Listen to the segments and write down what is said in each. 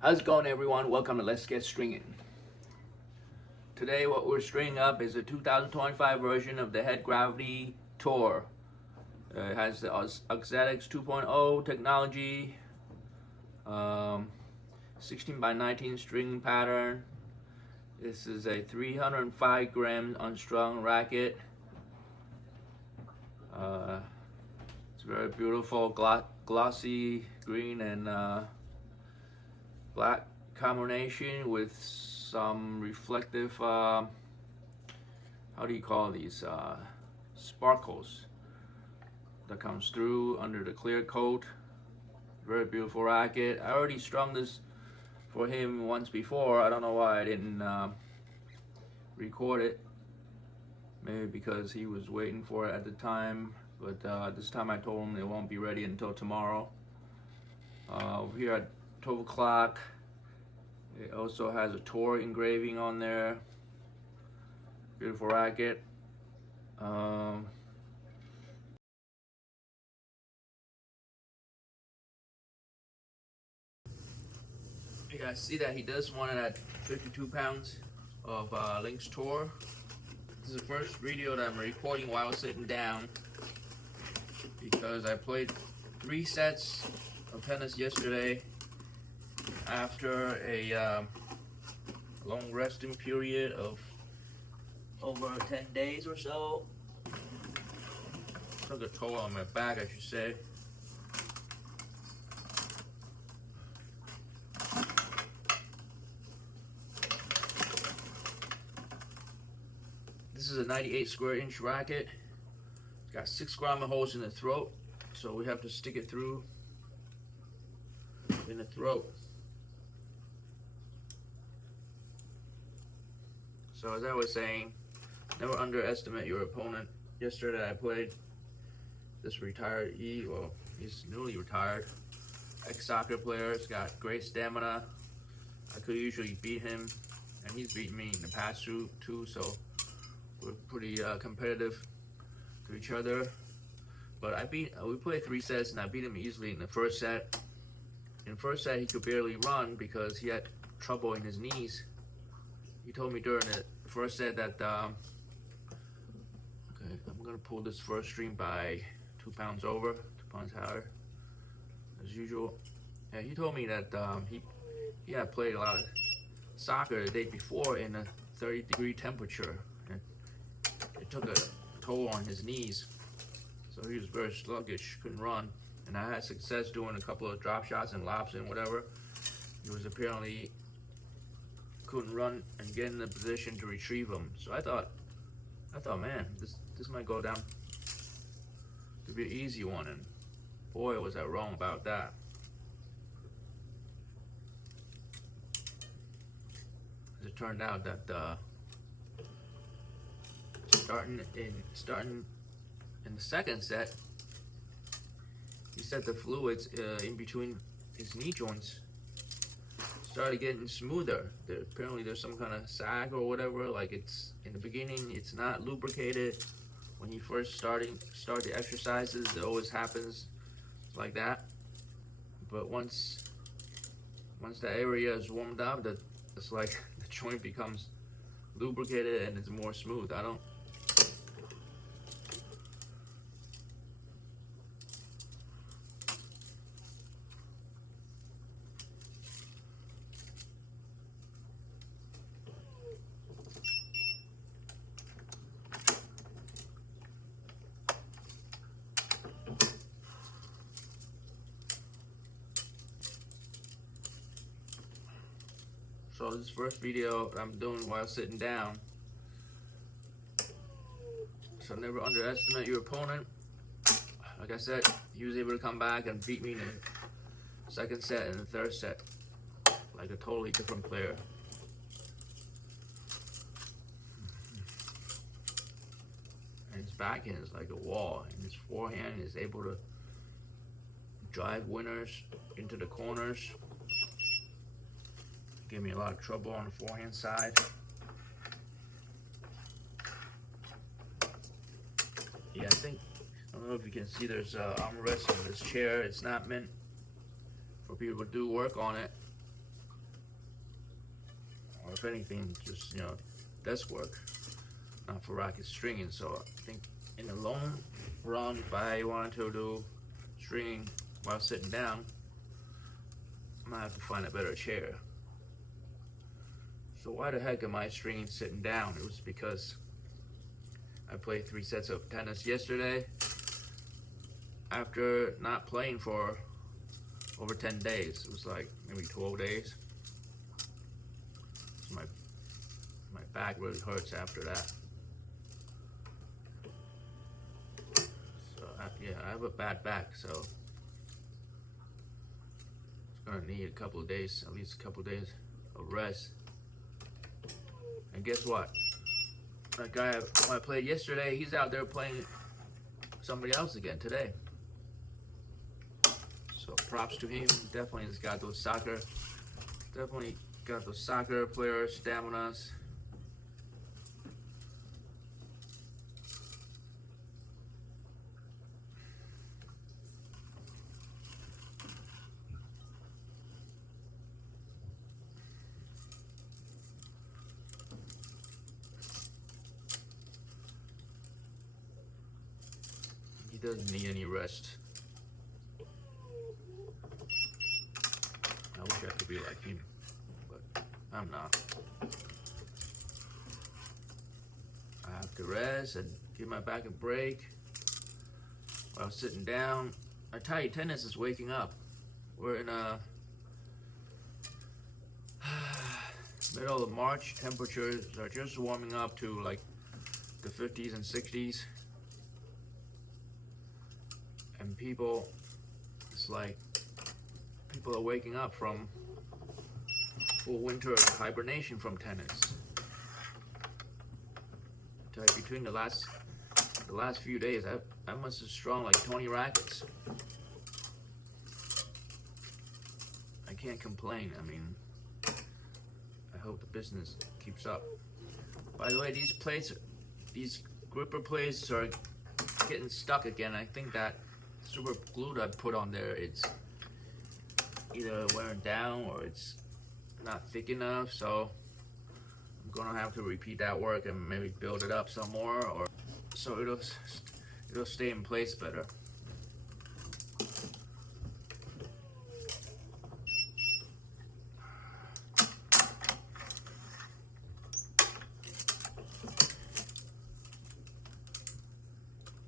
How's it going, everyone? Welcome to Let's Get Stringing. Today what we're stringing up is a 2025 version of the Head Gravity Tour. It has the Auxetics 2.0 technology, 16 by 19 string pattern. This is a 305 gram unstrung racket. It's very beautiful, glossy green and black combination with some reflective, how do you call these, sparkles that comes through under the clear coat. Very beautiful racket. I already strung this for him once before. I don't know why I didn't record it. Maybe because he was waiting for it at the time, but this time I told him it won't be ready until tomorrow. Over here at 12 o'clock, it also has a tour engraving on there. Beautiful racket. Yeah, I see that he does want it at 52 pounds of Link's tour. This is the first video that I'm recording while sitting down because I played 3 sets of tennis yesterday after a long resting period of over 10 days or so. Took a toll on my back, I should say. This is a 98 square inch racket. It's got 6 grommet holes in the throat, so we have to stick it through in the throat. So as I was saying, never underestimate your opponent. Yesterday I played this retired well, he's newly retired ex-soccer player. He's got great stamina. I could usually beat him, and he's beaten me in the past too, so we're pretty competitive to each other. But we played 3 sets, and I beat him easily in the first set. In the first set, he could barely run because he had trouble in his knees. He told me during the first set that, okay, I'm gonna pull this first string by 2 pounds over, 2 pounds higher, as usual. Yeah, he told me that he had played a lot of soccer the day before in a 30-degree temperature, and it took a toll on his knees. So he was very sluggish, couldn't run. And I had success doing a couple of drop shots and lobs and whatever. He was apparently couldn't run and get in the position to retrieve them. So I thought, man, this might go down to be an easy one. And boy, was I wrong about that. As it turned out that starting in the second set, he said the fluids in between his knee joints started getting smoother. Apparently there's some kind of sag or whatever. Like, it's in the beginning, it's not lubricated. When you first start the exercises, it always happens like that. But once that area is warmed up, it's like the joint becomes lubricated and it's more smooth. So this first video I'm doing while sitting down. So never underestimate your opponent. Like I said, he was able to come back and beat me in the second set and the third set. Like a totally different player. And his backhand is like a wall, and his forehand is able to drive winners into the corners. Gave me a lot of trouble on the forehand side. Yeah, I don't know if you can see there's armrest on this chair. It's not meant for people to do work on it. if anything, just desk work, not for racket stringing. So I think in the long run, if I wanted to do stringing while sitting down, I might have to find a better chair. So why the heck am I stringing sitting down? It was because I played 3 sets of tennis yesterday after not playing for over 10 days. It was like maybe 12 days. So my back really hurts after that. So yeah, I have a bad back, so it's gonna need a couple of days, at least a couple of days of rest. And guess what? That guy who I played yesterday, he's out there playing somebody else again today. So props to him. Definitely has got those soccer player staminas. He doesn't need any rest. I wish I could be like him, but I'm not. I have to rest and give my back a break while sitting down. I tell you, tennis is waking up. We're in a middle of March. Temperatures are just warming up to like the 50s and 60s. And people, it's like people are waking up from full winter hibernation from tennis. I tell you, between the last few days, I must have strung like 20 rackets. I can't complain. I mean, I hope the business keeps up. By the way, these gripper plates are getting stuck again. I think that super glue that I put on there, it's either wearing down or it's not thick enough, so I'm gonna have to repeat that work and maybe build it up some more, or so it'll stay in place better.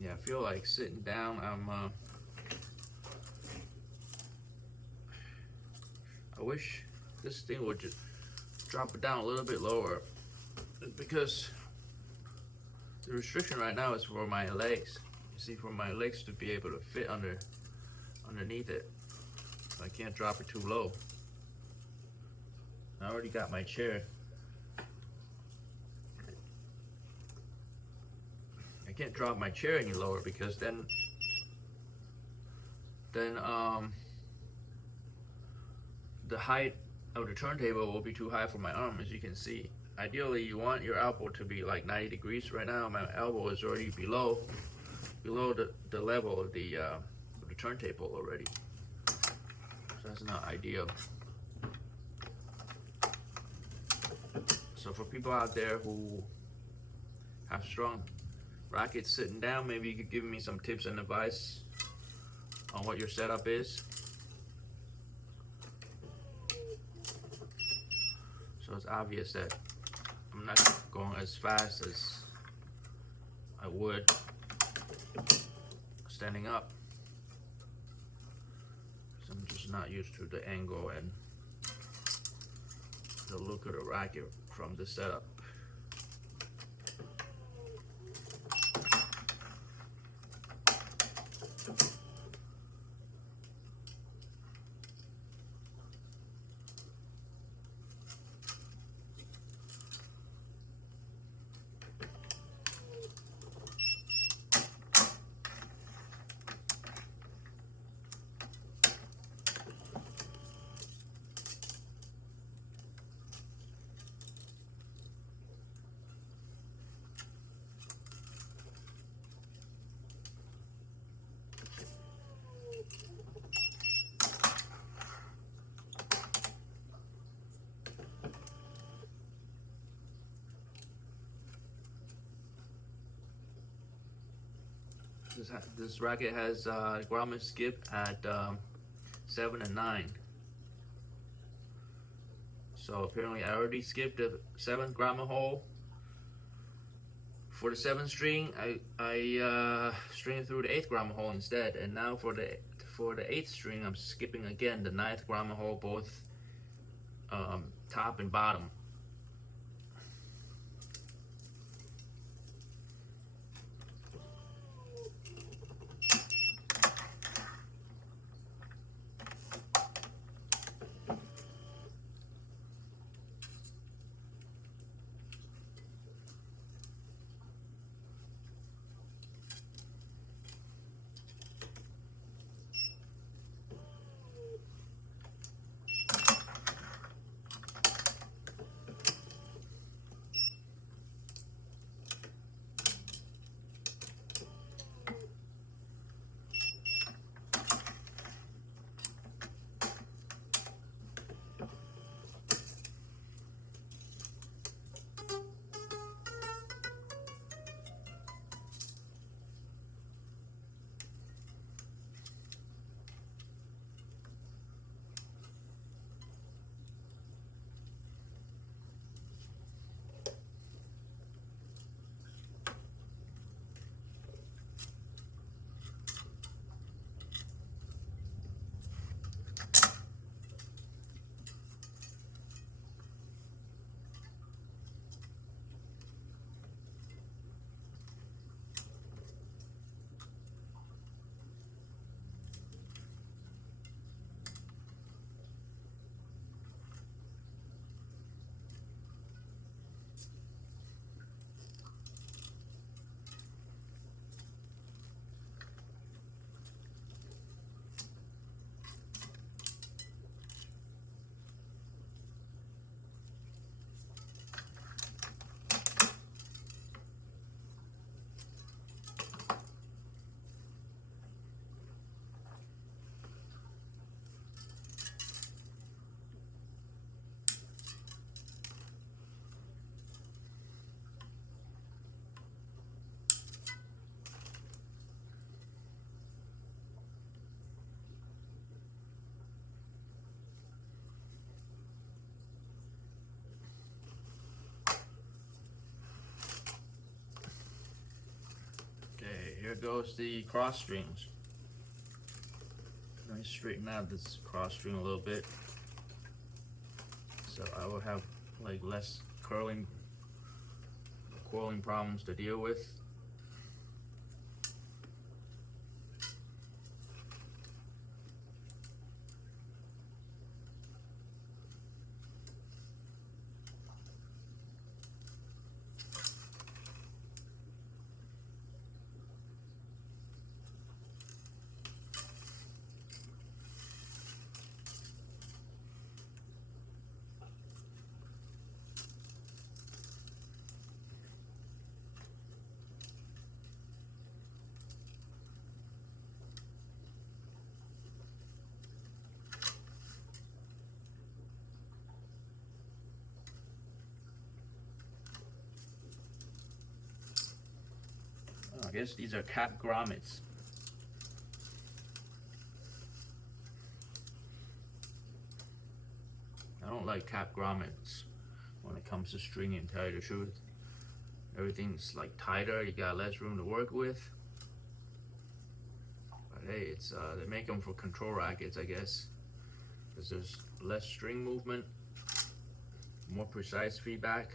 Yeah, I feel like sitting down. I wish this thing would just drop it down a little bit lower, because the restriction right now is for my legs. You see, for my legs to be able to fit underneath it. I can't drop it too low. I already got my chair. I can't drop my chair any lower, because then the height of the turntable will be too high for my arm, as you can see. Ideally, you want your elbow to be like 90 degrees. Right now, my elbow is already below the level of the turntable already. So that's not ideal. So for people out there who have strong rackets sitting down, maybe you could give me some tips and advice on what your setup is. So it's obvious that I'm not going as fast as I would standing up. So I'm just not used to the angle and the look of the racket from the setup. This racket has grommet skip at 7 and 9. So apparently I already skipped the 7th grommet hole. For the 7th string, I string through the 8th grommet hole instead, and now for the 8th string, I'm skipping again the 9th grommet hole, both top and bottom. Here goes the cross strings. Let me straighten out this cross string a little bit, so I will have like less coiling problems to deal with. I guess these are cap grommets. I don't like cap grommets when it comes to stringing, to tell you the truth. Everything's like tighter, you got less room to work with. But hey, it's they make them for control rackets, I guess, because there's less string movement, more precise feedback.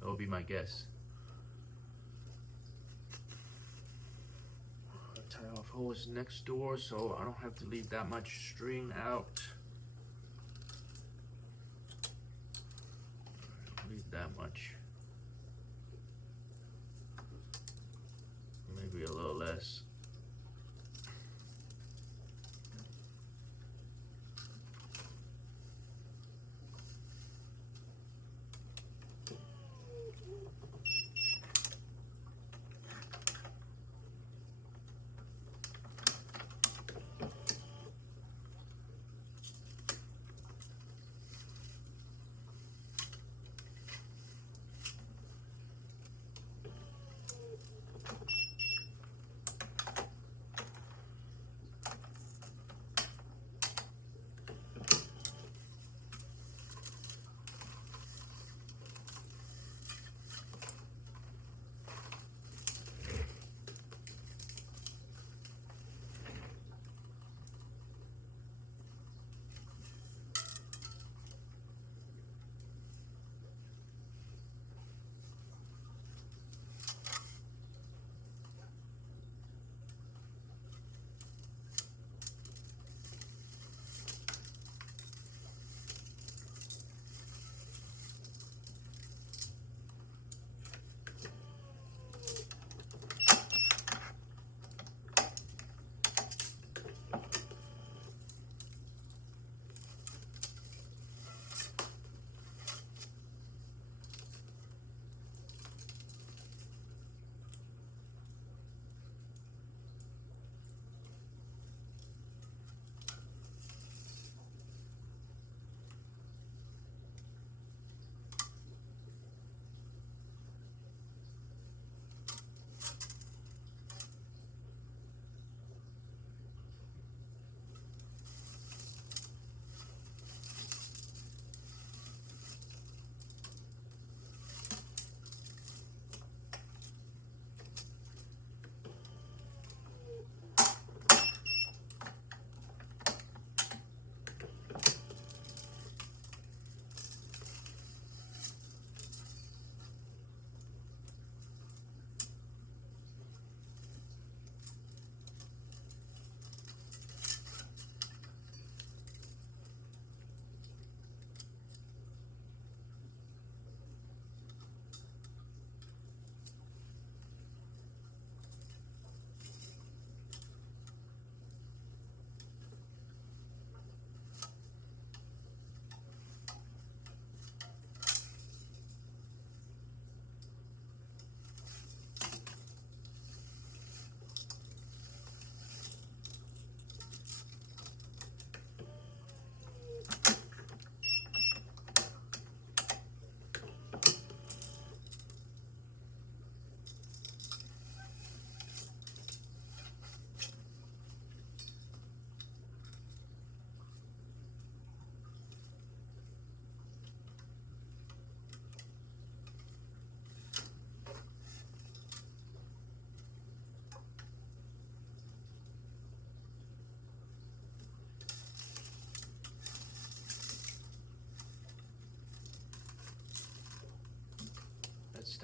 That would be my guess. Tie off hose next door so I don't have to leave that much string out. Leave that much. Maybe a little less.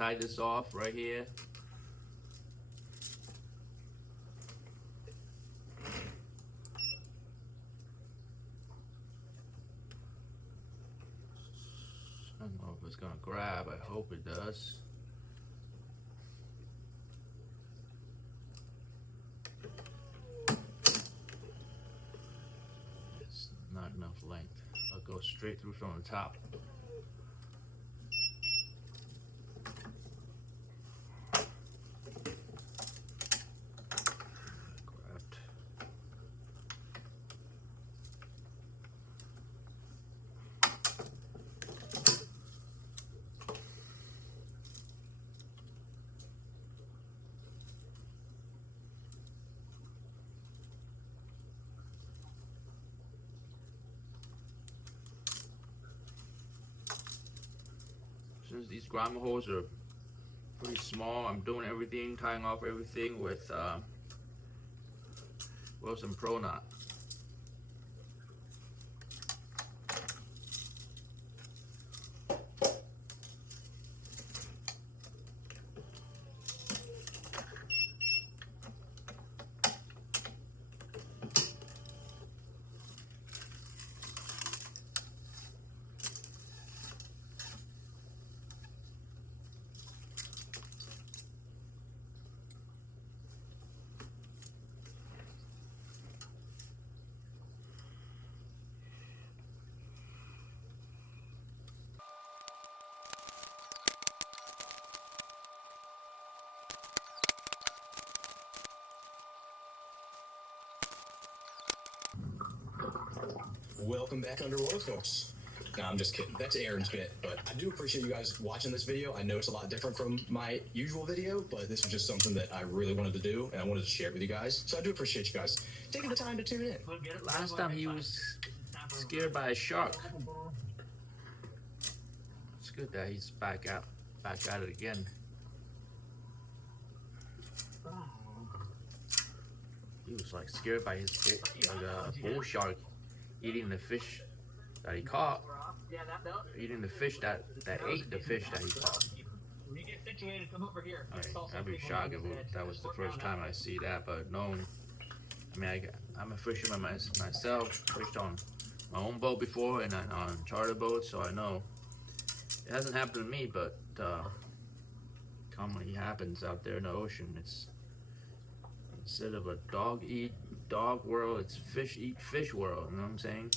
tie this off right here. I don't know if it's gonna grab. I hope it does. It's not enough length. I'll go straight through from the top. Since these grommet holes are pretty small, I'm doing everything, tying off everything with Wilson Pro Knot. Welcome back underwater, folks. No, I'm just kidding. That's Aaron's bit, but I do appreciate you guys watching this video. I know it's a lot different from my usual video, but this was just something that I really wanted to do, and I wanted to share it with you guys. So I do appreciate you guys taking the time to tune in. Last time he was scared by a shark. It's good that he's back at it again. He was like scared by his bull shark eating the fish that he caught. Eating the fish that ate the fish that he caught. I'd be shocked if that was the first time I see that, but no. I mean, I'm a fisherman myself. Fished on my own boat before and on charter boats, so I know it hasn't happened to me, but commonly happens out there in the ocean. It's instead of a dog eat dog world, it's fish eat fish world. You know what I'm saying?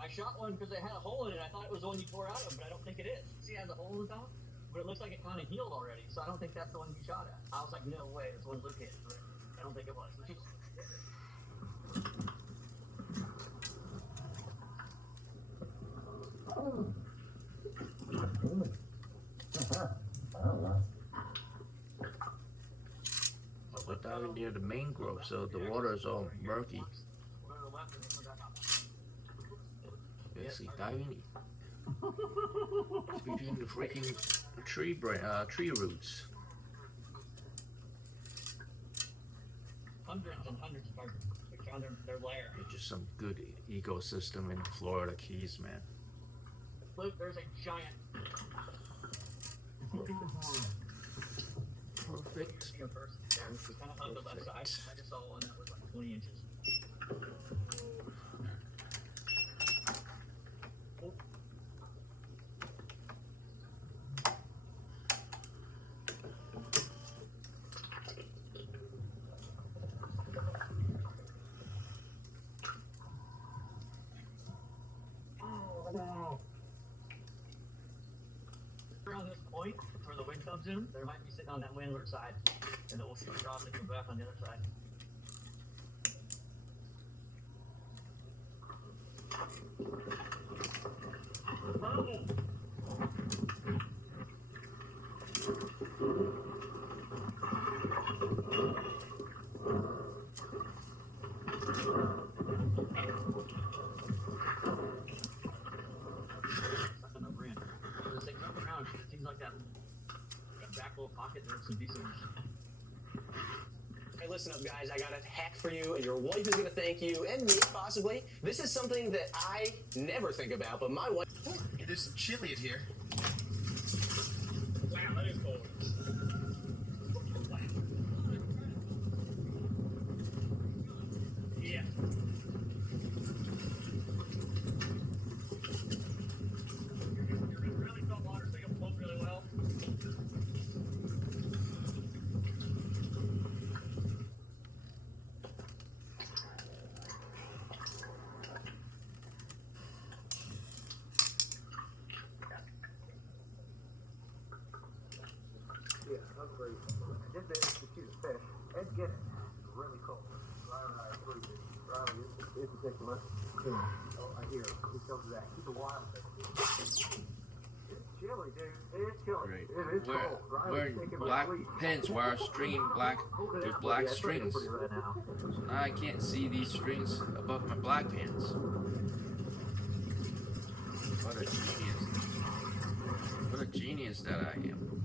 I shot one because it had a hole in it. I thought it was the one you tore out of, but I don't think it is. See, it has a hole in the top, but it looks like it kind of healed already, so I don't think that's the one you shot at. I was like, no way, it's the one Luke hit. I don't think it was. We're diving near the mangrove, so the water is all murky. Basically diving between the freaking tree roots. Hundreds and hundreds of birds. We found their lair. It's just some good ecosystem in the Florida Keys, man. Luke, there's a giant. Perfect. Kind of on the left side. I just saw one that was like 20 inches. On this point, where the wind comes in, there might be sitting on that windward side, and then we'll shoot across and come back on the other side. some decent. Hey, listen up, guys. I got a hack for you, and your wife is gonna thank you, and me possibly. This is something that I never think about, but my wife. Oh, there's some chili in here. Wow, that is cold. Yeah. You're really salt water, so you'll float really well. Yeah, that's great. Just to shoot a fish and get it really cold. Right, pretty good. Right, it's ridiculous. Oh, I hear it. He comes back. Keep the water. It's chilly, dude. It's chilly. Great. It is cold. Right, Wearing black pins where our string with black strings. Right now. So now I can't see these strings above my black pants. What a genius. What a genius that I am.